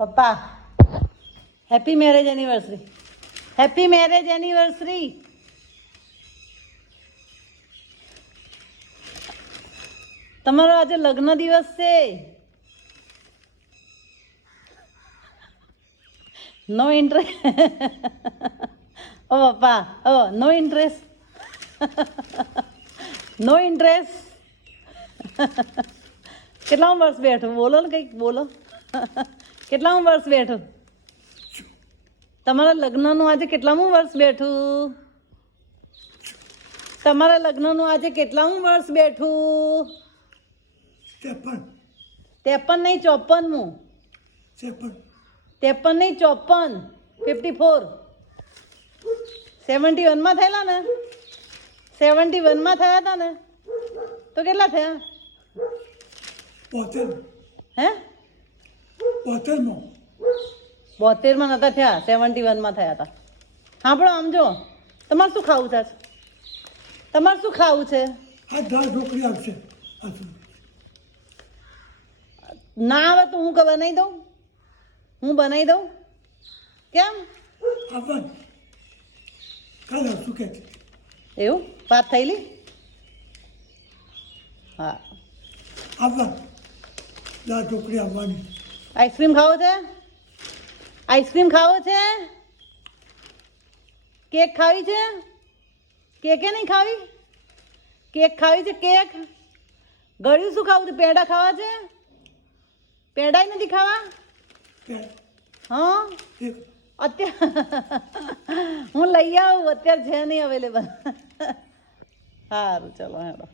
પપ્પા happy marriage anniversary. Happy marriage anniversary. તમારો આજે લગ્ન દિવસ છે. નો ઇન્ટરેસ્ટ. ઓ પપ્પા, ઓ નો ઇન્ટરેસ્ટ. નો ઇન્ટરેસ્ટ. કેટલામું વર્ષ બેઠું બોલો ને, કંઈક બોલો. કેટલામું વર્ષ બેઠું તમારા લગ્નનું? આજે કેટલામું વર્ષ બેઠું તમારા લગ્નનું? આજે કેટલામું વર્ષ બેઠું? 53 નહીં, 54મું. 53 નહીં, 54. 54. 71માં થયેલા ને? 71માં થયા હતા ને? તો કેટલા થયા? 72. હે? 72માં નતા થયા, 71માં થયા હતા. સાંભળો, આમ જો, તમારે શું ખાવું છે? તમારે શું ખાવું છે? આ દાળ ઢોકળી આવશે. ના આવે તો હું બનાવી દઉં. હું બનાવી દઉં. કેમ? આવવાનું કાલે આવશું કે એવું વાત થયેલી? હા. આવવાનું દાળ ઢોકળી આવવાની. આઈસ્ક્રીમ ખાવો છે? આઈસ્ક્રીમ ખાવો છે? કેક ખાવી છે? કેકે નહીં ખાવી? કેક ખાવી છે? કેક ગળ્યું શું ખાવું છે? પેંડા ખાવા છે? પેંડા નથી ખાવા? હા, અત્યારે હું લઈ આવું. અત્યારે છે નહીં અવેલેબલ. સારું, ચલો હેડો.